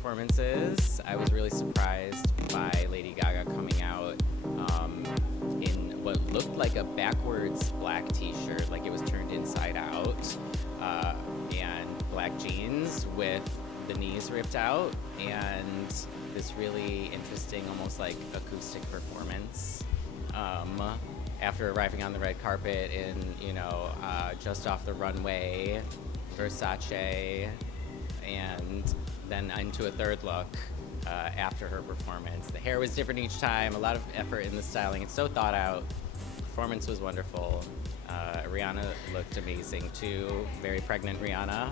performances. I was really surprised by Lady Gaga coming out in what looked like a backwards black t-shirt, like it was turned inside out, and black jeans with the knees ripped out, and this really interesting, almost like acoustic performance. After arriving on the red carpet in, just off the runway, Versace, and then into a third look after her performance. The hair was different each time, a lot of effort in the styling. It's so thought out. Performance was wonderful. Rihanna looked amazing too. Very pregnant Rihanna,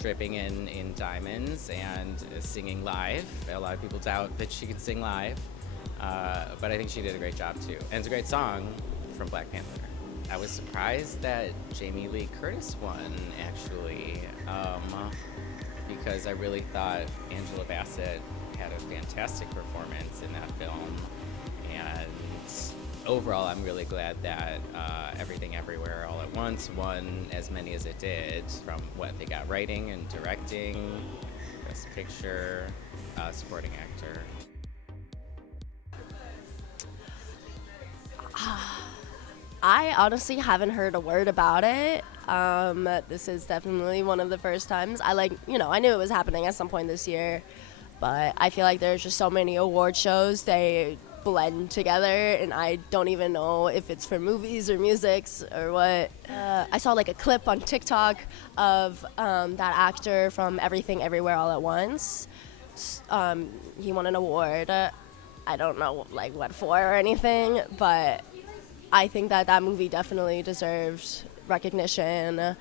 dripping in diamonds and singing live. A lot of people doubt that she could sing live, but I think she did a great job too. And it's a great song from Black Panther. I was surprised that Jamie Lee Curtis won, actually, because I really thought Angela Bassett had a fantastic performance in that film. And overall, I'm really glad that Everything Everywhere All at Once won as many as it did, from what they got writing and directing, Best Picture, Supporting Actor. I honestly haven't heard a word about it. This is definitely one of the first times. I knew it was happening at some point this year, but I feel like there's just so many award shows, they blend together, and I don't even know if it's for movies or musics or what. I saw like a clip on TikTok of that actor from Everything Everywhere All at Once. He won an award. I don't know like what for or anything, but I think that movie definitely deserved recognition. Did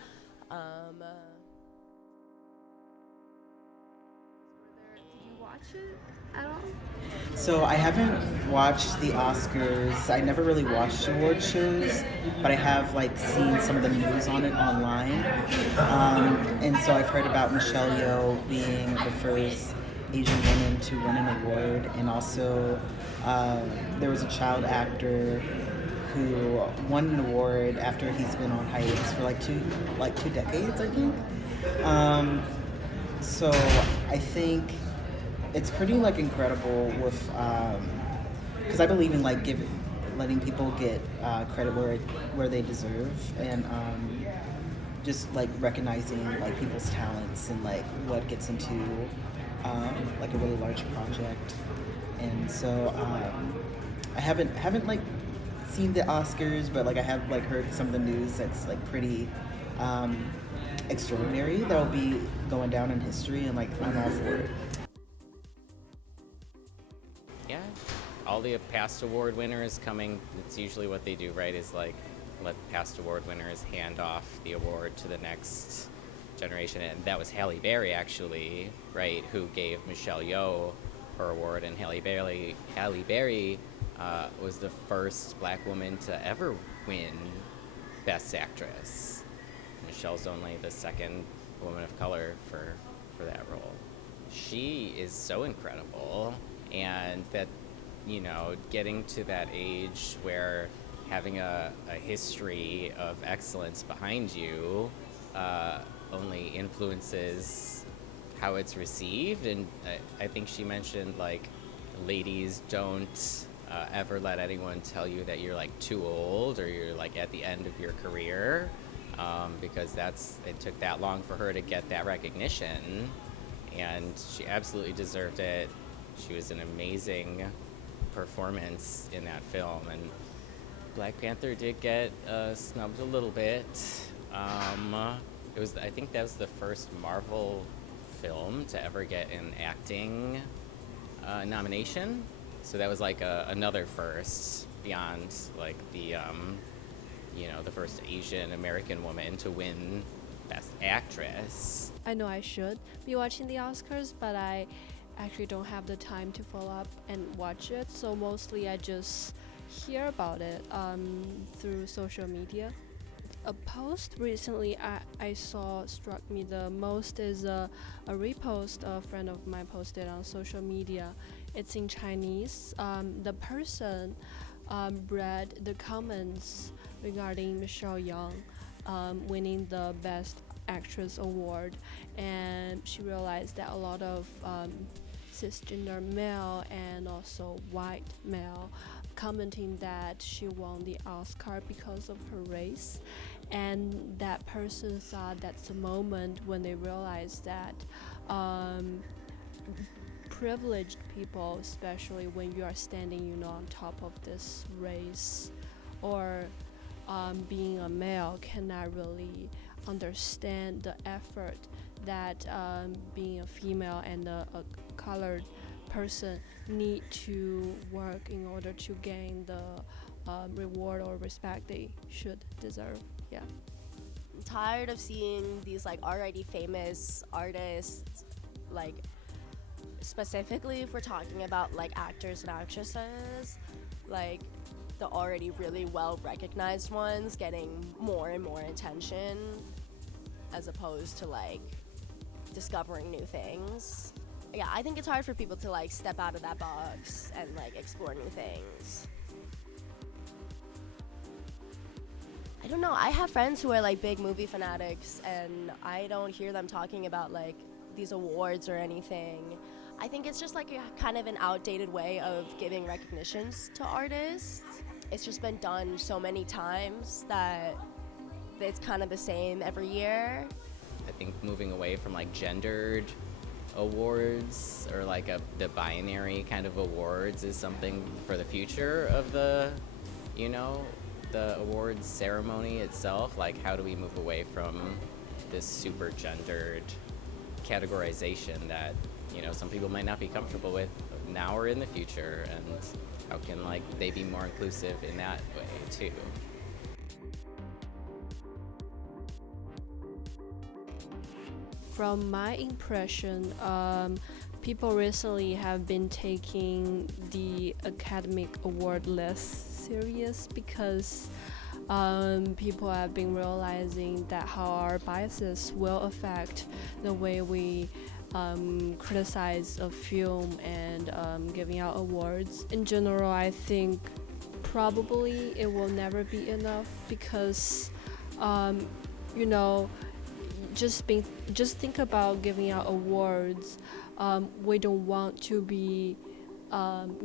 you watch it at all? So I haven't watched the Oscars. I never really watched award shows, but I have seen some of the news on it online. And so I've heard about Michelle Yeoh being the first Asian woman to win an award, and also there was a child actor who won an award after he's been on hiatus for two decades, I think. So I think it's pretty incredible with because I believe in letting people get credit where they deserve, and just recognizing people's talents and what gets into a really large project. And so I haven't seen the Oscars, but I have heard some of the news that's pretty extraordinary, that'll be going down in history, and I'm all for it. Yeah, all the past award winners coming, it's usually what they do, right, is let past award winners hand off the award to the next generation. And that was Halle Berry, actually, right, who gave Michelle Yeoh her award. And Halle Berry was the first black woman to ever win Best Actress. Michelle's only the second woman of color for that role. She is so incredible, and that, getting to that age where having a history of excellence behind you only influences how it's received. And I think she mentioned ladies, don't ever let anyone tell you that you're too old or you're at the end of your career, because it took that long for her to get that recognition, and she absolutely deserved it. She was an amazing performance in that film, and Black Panther did get snubbed a little bit. I think that was the first Marvel film to ever get an acting nomination. So that was another first beyond the first Asian American woman to win Best Actress. I know I should be watching the Oscars, but I actually don't have the time to follow up and watch it. So mostly I just hear about it through social media. A post recently I saw struck me the most is a repost a friend of mine posted on social media. It's in Chinese. The person read the comments regarding Michelle Yeoh winning the Best Actress award, and she realized that a lot of cisgender male and also white male, commenting that she won the Oscar because of her race, and that person thought that's the moment when they realized that privileged people, especially when you are standing, on top of this race, or being a male, cannot really understand the effort that being a female and a colored person need to work in order to gain the reward or respect they should deserve. Yeah. I'm tired of seeing these like already famous artists, like specifically if we're talking about like actors and actresses, like the already really well recognized ones getting more and more attention as opposed to like discovering new things. Yeah, I think it's hard for people to like step out of that box and like explore new things. I don't know, I have friends who are like big movie fanatics and I don't hear them talking about like these awards or anything. I think it's just like a kind of an outdated way of giving recognitions to artists. It's just been done so many times that it's kind of the same every year. I think moving away from like gendered awards or like the binary kind of awards is something for the future of the awards ceremony itself. Like, how do we move away from this super gendered categorization that some people might not be comfortable with now or in the future, and how can like they be more inclusive in that way too? From my impression, people recently have been taking the academic award less serious because people have been realizing that how our biases will affect the way we criticize a film and giving out awards. In general, I think probably it will never be enough because just think about giving out awards. We don't want to be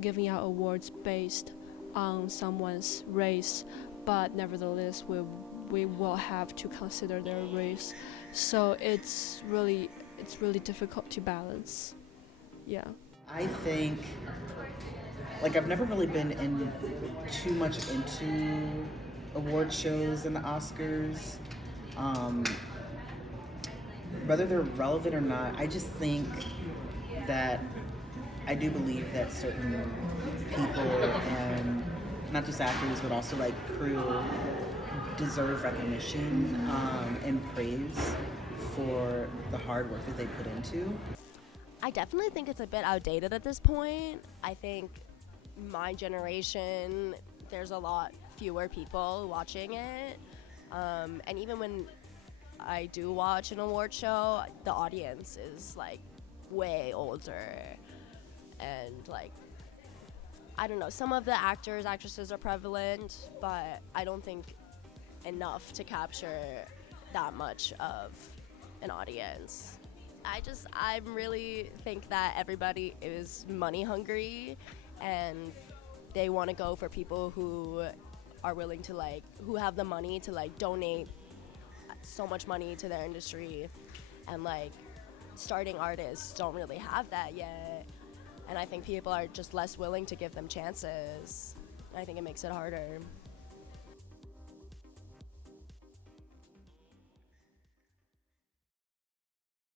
giving out awards based on someone's race, but nevertheless we will have to consider their race. So it's really difficult to balance. Yeah. I think, like, I've never really been too much into award shows and the Oscars. Whether they're relevant or not, I just think that I do believe that certain people, and not just actors, but also like crew, deserve recognition and praise for the hard work that they put into. I definitely think it's a bit outdated at this point. I think my generation, there's a lot fewer people watching it. And even when I do watch an award show, the audience is like way older. And like, I don't know, some of the actors, actresses are prevalent, but I don't think enough to capture that much of an audience. I really think that everybody is money hungry and they want to go for people who are willing to like, who have the money to like donate so much money to their industry, and like starting artists don't really have that yet, and I think people are just less willing to give them chances. I think it makes it harder.